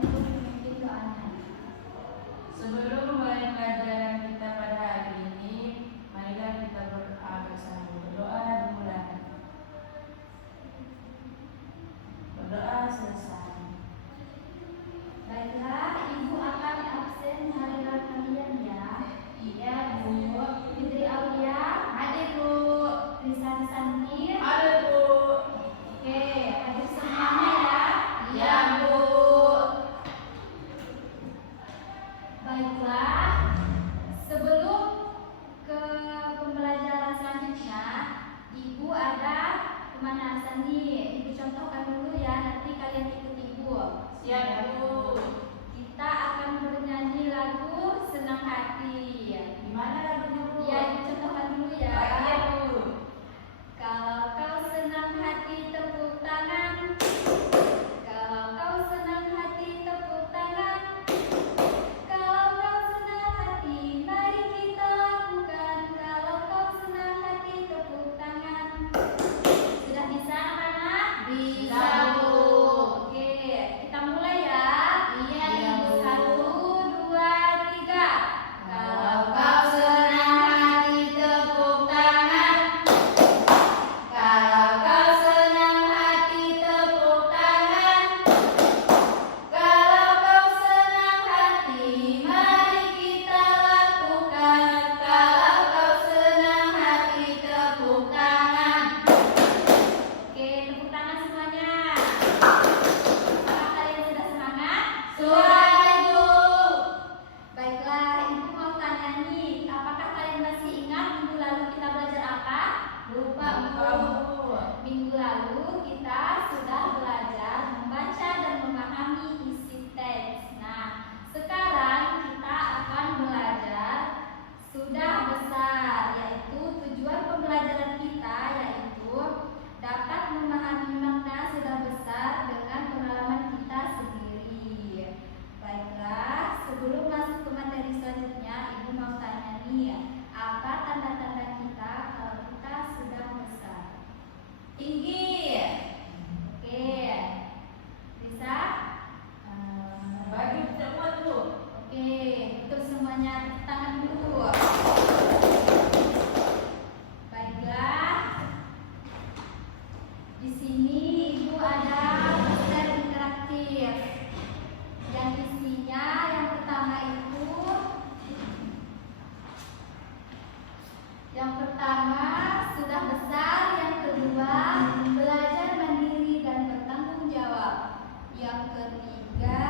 untuk memimpin doanya. Sebelum mulai pelajaran kita pada hari ini, marilah kita berdoa bersama. Berdoa dimulai. Berdoa selesai. Baiklah, Ibu akan absen hari kalian ya. Iya, Bu. Fitri Aulia, Hadir, Bu. Risa Santi. Hadir, Bu. Oke, hadir semuanya ya. Iya, Bu. Baiklah, sebelum ke pembelajaran selanjutnya, Ibu ada pemanasan nih. Ibu contohkan dulu ya, nanti kalian ikut Ibu. Siap, Bu. Kita akan bernyanyi lagu Senang Hati. Gimana lagunya, Bu? Ya, Ibu contohkan dulu ya. Iya, Bu. Kalau kau senang hati tepuk tangan. Kalau kau senang hati tepuk tangan. Kalau kau senang hati mari kita lakukan. Kalau kau senang hati tepuk tangan. Sudah bisa anak-anak? Bisa, Bu. Oke, kita mulai ya. Iya, Bu. 1, 2, 3. Kalau kau senang hati tepuk tangan. Kalau kau senang hati tepuk tangan. Kalau kau senang hati mari kita lakukan. Kalau kau senang hati tepuk tangan. Oke, tepuk tangan semuanya. Apakah kalian sudah semangat? Suara Ibu. Baiklah, Ibu mau tanya nih, apakah kalian masih ingat minggu lalu kita belajar apa? Lupa, Bu. Minggu lalu kita sudah belajar membaca dan memahami isi teks. Nah, sekarang kita akan belajar sudah besar, yaitu tujuan pembelajaran kita yaitu dapat memahami makna sudah besar dengan pengalaman kita sendiri. Baiklah, sebelum masuk ke materi selanjutnya, Ibu mau tanya nih, apa tanda-tanda kita kalau kita sudah besar? Tinggi. Oke, bisa? Baju tidak muat, Bu. Oke, untuk semuanya tepuk tangan dulu. Baiklah, di sini Ibu ada poster interaktif yang isinya yang pertama itu sudah besar, yang kedua belajar mandiri dan bertanggung jawab, yang ketiga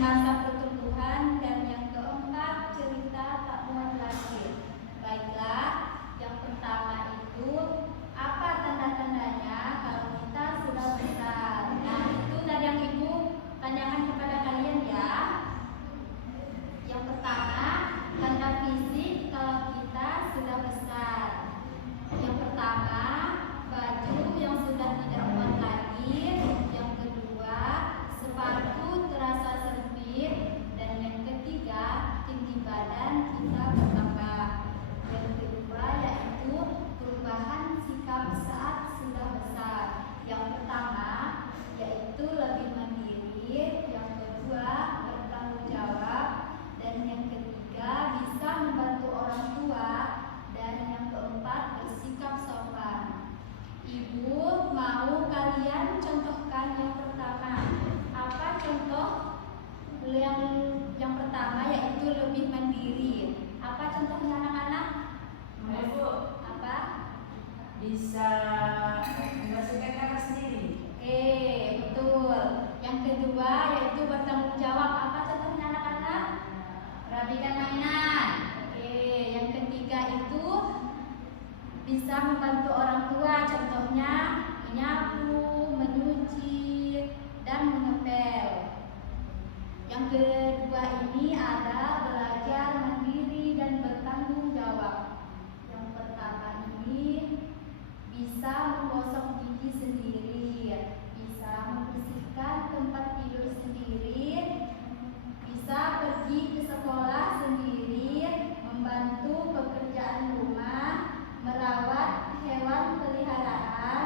masa pertumbuhan, dan yang keempat cerita tak muat lagi. Baiklah, yang pertama itu apa tanda-tandanya kalau kita sudah besar? Nah, itu tadi yang Ibu tanyakan kepada kalian ya. Yang pertama, tanda fisik kalau kita sudah besar. Yang pertama, baju yang sudah tidak muat lagi. Yang kedua, sepatu terasa sempit. Dan yang ketiga, tinggi badan kita bertambah. Yang kedua yaitu perubahan sikap saat sudah besar. Yang pertama yaitu lebih mandiri. Yang kedua, bertanggung jawab. Dan yang ketiga, bisa membantu orang tua. Dan yang keempat, bersikap sopan. Ibu mau kalian contohkan yang pertama. Apa contoh yang pertama yaitu lebih mandiri? Apa contohnya anak-anak? Bu. Apa? Bisa membersihkan kamar sendiri. Betul. Yang kedua yaitu bertanggung jawab. Apa contohnya anak-anak? Rapikan mainan. Yang ketiga itu bisa membantu orang tua, contohnya menyapu, menyuci, dan mengepel. Yang kedua ini ada belajar mandiri dan bertanggung jawab. Yang pertama ini bisa menggosok gigi sendiri, bisa membersihkan tempat tidur sendiri, bisa pergi ke sekolah sendiri, membantu pekerjaan rumah, merawat hewan peliharaan,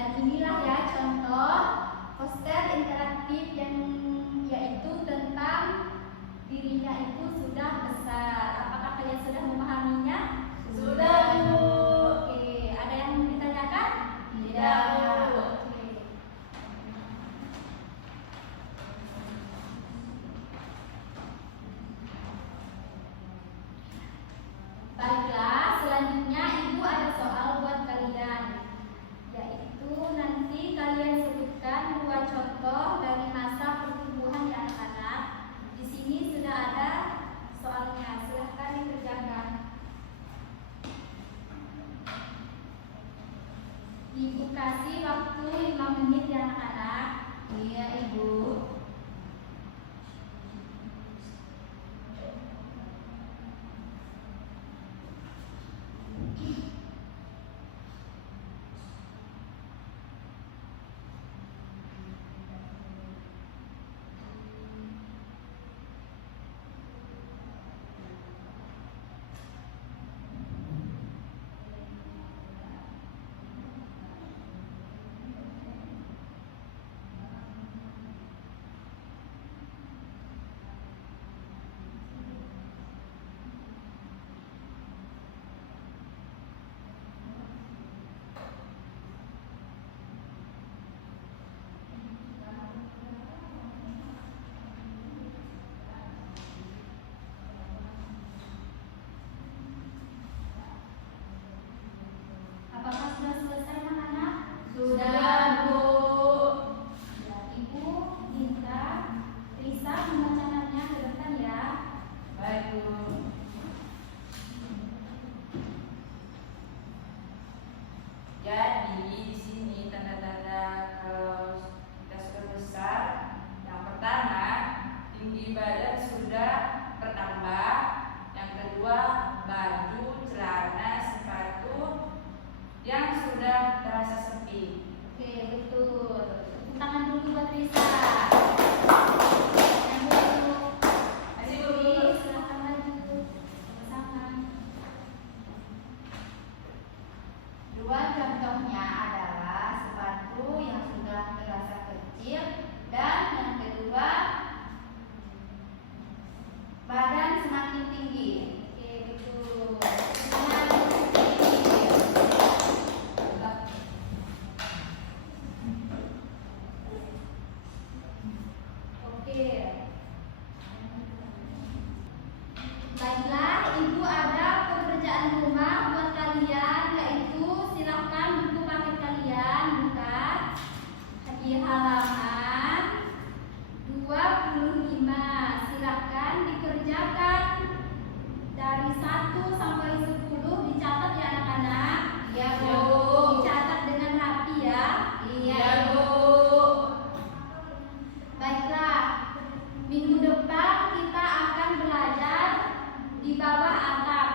Dan inilah ya contoh poster interaktif yang yaitu tentang dirinya itu sudah besar. Apakah kalian sudah memahaminya? Sudah, Bu. Oke, ada yang ditanyakan? Tidak, Bu. Oke. Baiklah, selanjutnya Ibu ada soal buat kalian. Yaitu nanti kalian sebutkan 2 contoh dari masa pertumbuhan di anak-anak. Di sini sudah ada soalnya, silahkan dikerjakan. Ibu kasih waktu 5 menit ya anak-anak. Iya, Ibu. Apakah sudah selesai anak-anak? Sudah, Bu. Ya, Ibu minta Risa membacakannya ke depan ya. Baik, Bu. Jadi di sini tanda-tanda kalau kita sudah besar. Yang pertama, tinggi badan sudah bertambah. Yang kedua, baju, celana, sepatu yang sudah terasa sempit. Oke, betul. Tepuk tangan dulu buat Risa. Yang dulu. Masih, Bu. Jadi, silakan maju. Sama-sama. 2 contohnya adalah sepatu yang sudah terasa kecil dan yang kedua badan semakin tinggi. Oke, betul. Semakin tinggi. Oke. Baiklah, Ibu ada pekerjaan rumah buat kalian, yaitu silahkan buku paket kalian buka di halaman 25. Silahkan dikerjakan dari 1 sampai 10, dicatat ya anak-anak. Iya, Bu. Dicatat dengan rapi ya. Iya, Bu. Baiklah, minggu depan kita akan belajar di bawah atap.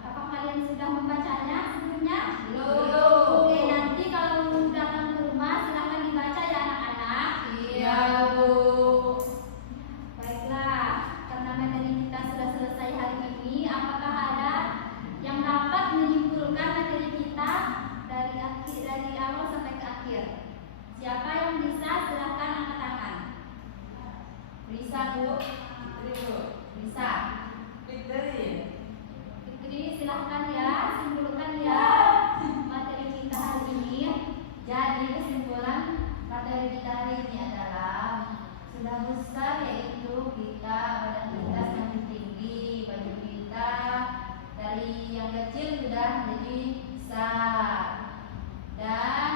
Apa kalian sudah membacanya sebelumnya? Belum. Oke, nanti kalau datang ke rumah silahkan dibaca ya anak-anak. Iya, Bu. Baiklah, karena materi kita sudah selesai hari ini, apakah ada yang dapat menyimpulkan materi kita dari awal sampai ke akhir? Siapa yang bisa silahkan angkat tangan. Risa, Bu. Fitri, Bu. Risa. Fitri. Fitri, silahkan ya, simpulkan ya materi kita hari ini. Jadi kesimpulan materi kita hari ini adalah sudah besar, yaitu kita badan kita semakin tinggi, baju kita dari yang kecil sudah menjadi besar dan